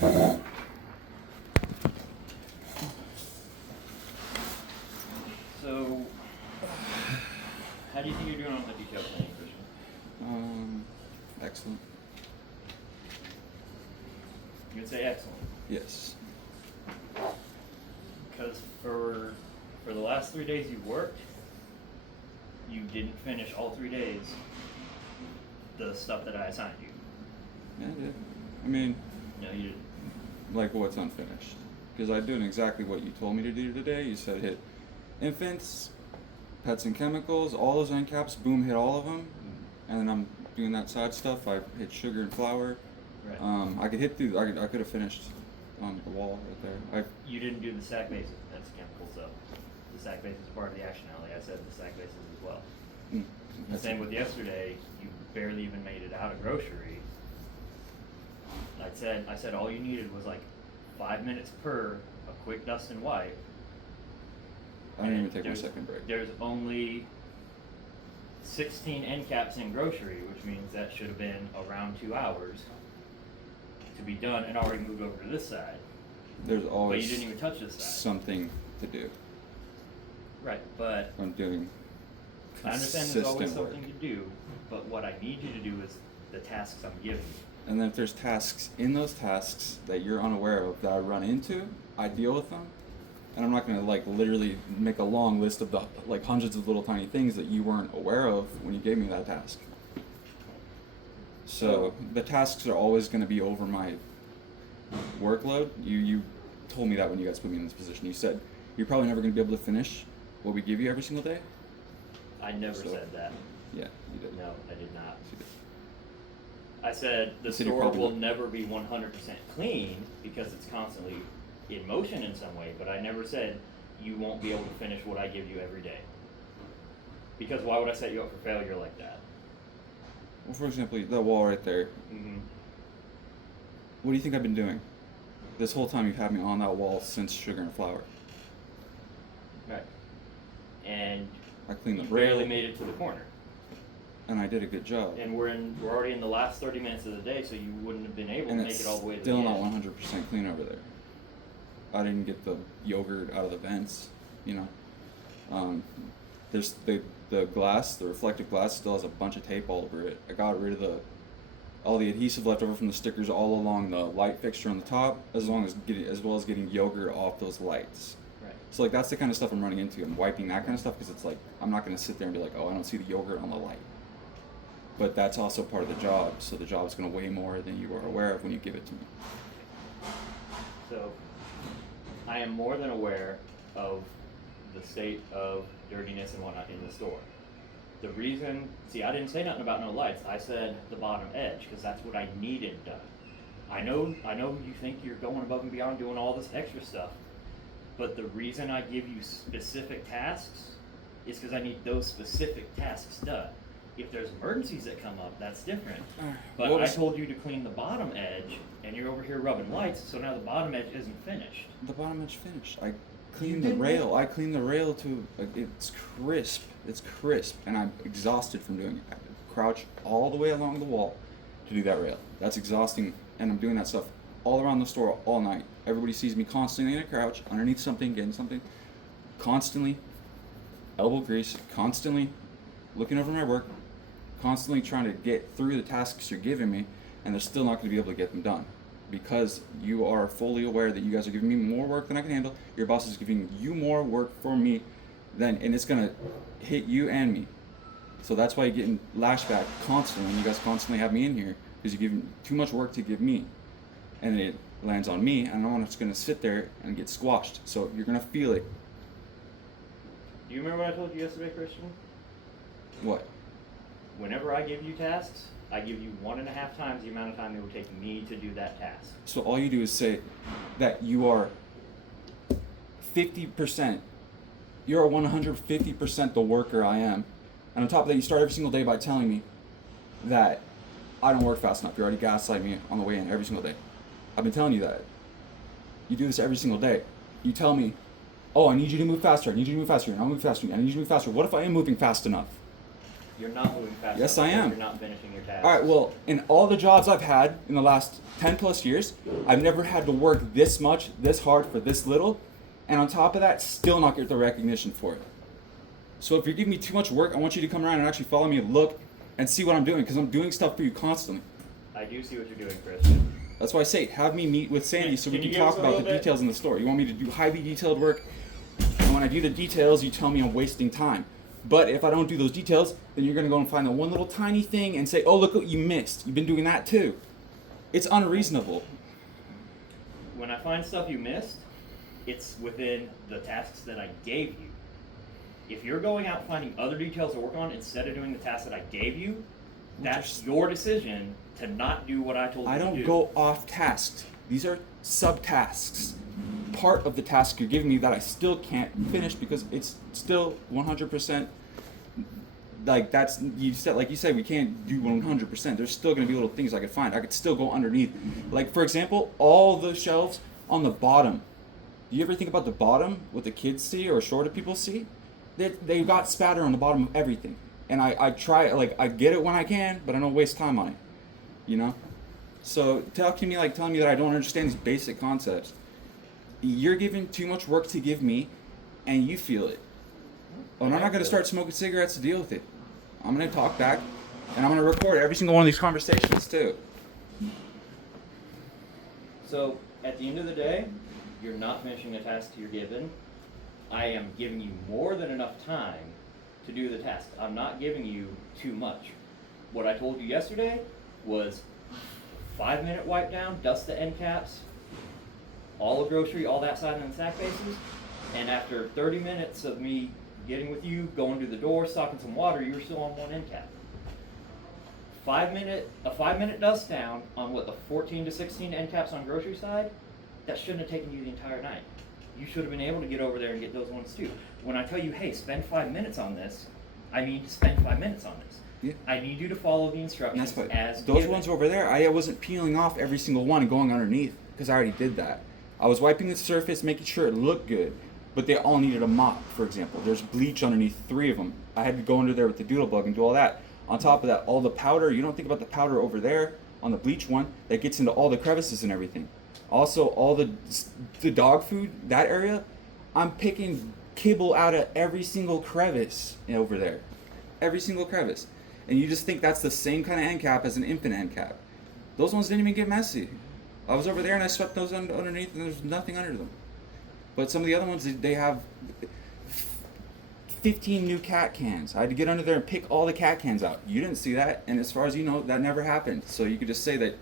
So, how do you think you're doing on the detail planning, Christian? Excellent. You would say excellent. Yes. Because for the last 3 days you worked, you didn't finish all 3 days the stuff that I assigned you. Yeah, I did. I mean, No, you didn't. like what's unfinished? Because I'm doing exactly what you told me to do today. You said hit infants, pets and chemicals, all those end caps, boom, hit all of them. And then I'm doing that side stuff. I hit sugar and flour. Right. I could hit through. I could have finished on the wall right there. You didn't do the stack bases, that's chemicals though. The stack base is part of the action alley. I said the stack bases as well. The same with yesterday, you barely even made it out of grocery. I said all you needed was like 5 minutes per, a quick dust and wipe. I didn't even take my second break. There's only 16 end caps in grocery, which means that should have been around 2 hours to be done and already moved over to this side. There's always But you didn't even touch this side. something to do. Right, but I'm doing I understand there's always consistent work. something to do, but what I need you to do is the tasks I'm giving you. And then if there's tasks in those tasks that you're unaware of that I run into, I deal with them. And I'm not gonna like literally make a long list of the like hundreds of little tiny things that you weren't aware of when you gave me that task. So the tasks are always gonna be over my workload. You told me that when you guys put me in this position. You said you're probably never gonna be able to finish what we give you every single day. I never So- said that. Yeah, you did. No, I did not. You did. I said the You said you store probably will would. never be 100% clean because it's constantly in motion in some way, but I never said you won't be able to finish what I give you every day. Because why would I set you up for failure like that? Well, for example, that wall right there. Mm-hmm. What do you think I've been doing? This whole time you've had me on that wall since sugar and flour. Right. And I cleaned the you barely rail, made it to the corner. and I did a good job. And we're already in the last 30 minutes of the day, so you wouldn't have been able And to make it's it all the way to the still end. not 100% clean over there. I didn't get the yogurt out of the vents, you know. There's the glass, the reflective glass still has a bunch of tape all over it. I got rid of all the adhesive left over from the stickers all along the light fixture on the top, as well as getting yogurt off those lights. Right. So like that's the kind of stuff I'm running into. I'm wiping that kind of stuff because it's like I'm not going to sit there and be like, oh, I don't see the yogurt on the light. But that's also part of the job. So the job's going to weigh more than you are aware of when you give it to me. So, I am more than aware of the state of dirtiness and whatnot in the store. The reason, I didn't say nothing about no lights. I said the bottom edge because that's what I needed done. I know you think you're going above and beyond doing all this extra stuff, but the reason I give you specific tasks is because I need those specific tasks done. If there's emergencies that come up, that's different. But I told you to clean the bottom edge, and you're over here rubbing lights, so now the bottom edge isn't finished. The bottom edge finished. I cleaned the rail. I cleaned the rail to it's crisp. It's crisp, and I'm exhausted from doing it. I have to crouch all the way along the wall to do that rail. That's exhausting, and I'm doing that stuff all around the store all night. Everybody sees me constantly in a crouch, underneath something, getting something, constantly elbow grease, constantly looking over my work, constantly trying to get through the tasks you're giving me, and they're still not going to be able to get them done because you are fully aware that you guys are giving me more work than I can handle. Your boss is giving you more work for me and it's going to hit you and me. So that's why you're getting lashback constantly when you guys constantly have me in here, because you're giving too much work to give me, and it lands on me, and I'm just going to sit there and get squashed. So you're going to feel it. Do you remember what I told you yesterday, Christian? What? Whenever I give you tasks, I give you 1.5 times the amount of time it would take me to do that task. So all you do is say that you are 50%, you're 150% the worker I am. And on top of that, you start every single day by telling me that I don't work fast enough. You already gaslight me on the way in every single day. I've been telling you that. You do this every single day. You tell me, oh, I need you to move faster. I need you to move faster. And I'll move faster. I need you to move faster. What if I am moving fast enough? You're not moving fast Yes, enough I am. You're not finishing your tasks. All right, well, in all the jobs I've had in the last 10 plus years, I've never had to work this much, this hard for this little, and on top of that, still not get the recognition for it. So if you're giving me too much work, I want you to come around and actually follow me and look and see what I'm doing, because I'm doing stuff for you constantly. I do see what you're doing, Chris. That's why I say, have me meet with Sandy so we Can can you give talk us a about the little bit? details in the store. You want me to do highly detailed work, and when I do the details, you tell me I'm wasting time. But if I don't do those details, then you're going to go and find that one little tiny thing and say, oh, look what you missed. You've been doing that too. It's unreasonable. When I find stuff you missed, it's within the tasks that I gave you. If you're going out finding other details to work on instead of doing the tasks that I gave you, that's your decision to not do what I told you I to don't do. go off task. These are subtasks. Part of the task you're giving me that I still can't finish because it's still 100%. Like that's you said, we can't do 100%. There's still going to be little things I could find. I could still go underneath. Like for example, all the shelves on the bottom. Do you ever think about the bottom, what the kids see or shorter people see? They got spatter on the bottom of everything. And I try, I get it when I can, but I don't waste time on it. You know? So telling me that I don't understand these basic concepts. You're giving too much work to give me, and you feel it. And I'm not going to start smoking cigarettes to deal with it. I'm going to talk back, and I'm going to record every single one of these conversations too. So at the end of the day, you're not finishing the task you're given. I am giving you more than enough time to do the task. I'm not giving you too much. What I told you yesterday was 5-minute wipe down, dust the end caps, all the grocery, all that side and the sack bases, and after 30 minutes of me getting with you, going to the door, stocking some water, you were still on one end cap. A 5-minute dust down on what, the 14 to 16 end caps on grocery side, that shouldn't have taken you the entire night. You should have been able to get over there and get those ones too. When I tell you, hey, spend 5 minutes on this, I mean spend 5 minutes on this. Yeah. I need you to follow the And instructions that's what, as those given. ones over there, I wasn't peeling off every single one and going underneath because I already did that. I was wiping the surface, making sure it looked good, but they all needed a mop, for example. There's bleach underneath 3 of them. I had to go under there with the doodle bug and do all that. On top of that, all the powder, you don't think about the powder over there on the bleach one that gets into all the crevices and everything. Also, all the dog food, that area, I'm picking kibble out of every single crevice over there. Every single crevice. And you just think that's the same kind of end cap as an infant end cap. Those ones didn't even get messy. I was over there and I swept those underneath and there's nothing under them. But some of the other ones, they have 15 new cat cans. I had to get under there and pick all the cat cans out. You didn't see that, and as far as you know, that never happened. So you could just say that,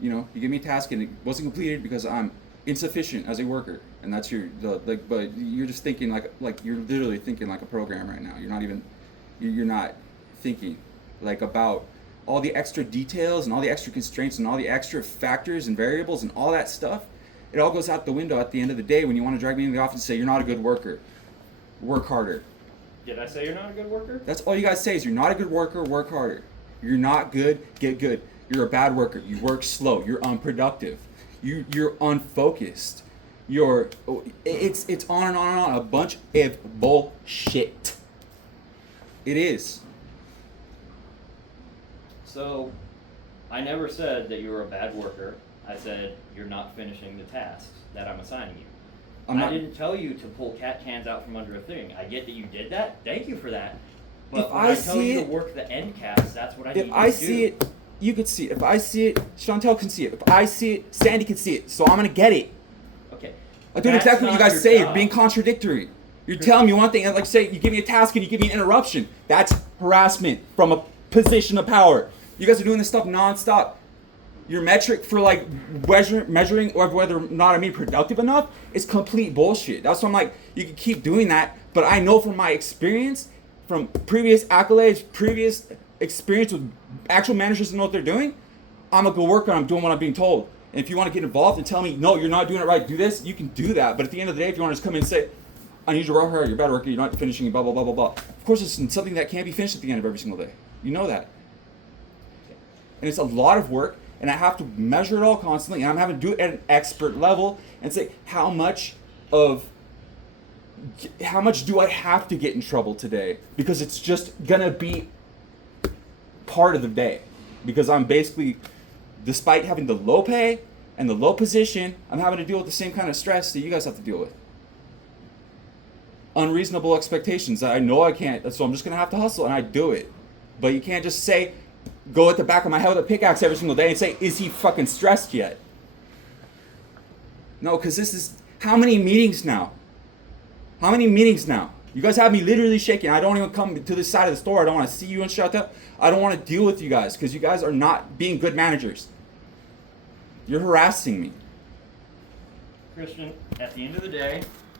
you give me a task and it wasn't completed because I'm insufficient as a worker, and that's but you're just thinking like you're literally thinking like a program right now. You're not thinking about all the extra details and all the extra constraints and all the extra factors and variables and all that stuff. It all goes out the window at the end of the day when you want to drag me into the office and say you're not a good worker. Work harder. Did I say you're not a good worker? That's all you guys say is you're not a good worker, work harder. You're not good, get good. You're a bad worker. You work slow. You're unproductive. You're unfocused. It's on and on and on. A bunch of bullshit. It is. So, I never said that you were a bad worker. I said you're not finishing the tasks that I'm assigning you. I didn't tell you to pull cat cans out from under a thing. I get that you did that. Thank you for that. But when I tell you to work the end caps, that's what I need you to do. If I see it, you could see it. If I see it, Chantel can see it. If I see it, Sandy can see it. So I'm gonna get it. Okay. I'm doing exactly what you guys say. You're being contradictory. You're telling me one thing, and say you give me a task and you give me an interruption. That's harassment from a position of power. You guys are doing this stuff nonstop. Your metric for measuring or whether or not I'm being productive enough is complete bullshit. That's why I'm you can keep doing that, but I know from my experience, from previous accolades, previous experience with actual managers that know what they're doing, I'm a good worker and I'm doing what I'm being told. And if you want to get involved and tell me, no, you're not doing it right, do this, you can do that. But at the end of the day, if you want to just come in and say, I need you to work hard, you're a bad worker, you're not finishing, blah, blah, blah, blah, blah. Of course, it's something that can't be finished at the end of every single day. You know that. And it's a lot of work. And I have to measure it all constantly, and I'm having to do it at an expert level and say how much do I have to get in trouble today, because it's just gonna be part of the day, because I'm basically, despite having the low pay and the low position, I'm having to deal with the same kind of stress that you guys have to deal with. Unreasonable expectations that I know I can't, so I'm just gonna have to hustle, and I do it. But you can't just say, go at the back of my head with a pickaxe every single day and say, is he fucking stressed yet? No, because this is, how many meetings now? How many meetings now? You guys have me literally shaking. I don't even come to this side of the store. I don't want to see you and shut up. I don't want to deal with you guys because you guys are not being good managers. You're harassing me. Christian, at the end of the day,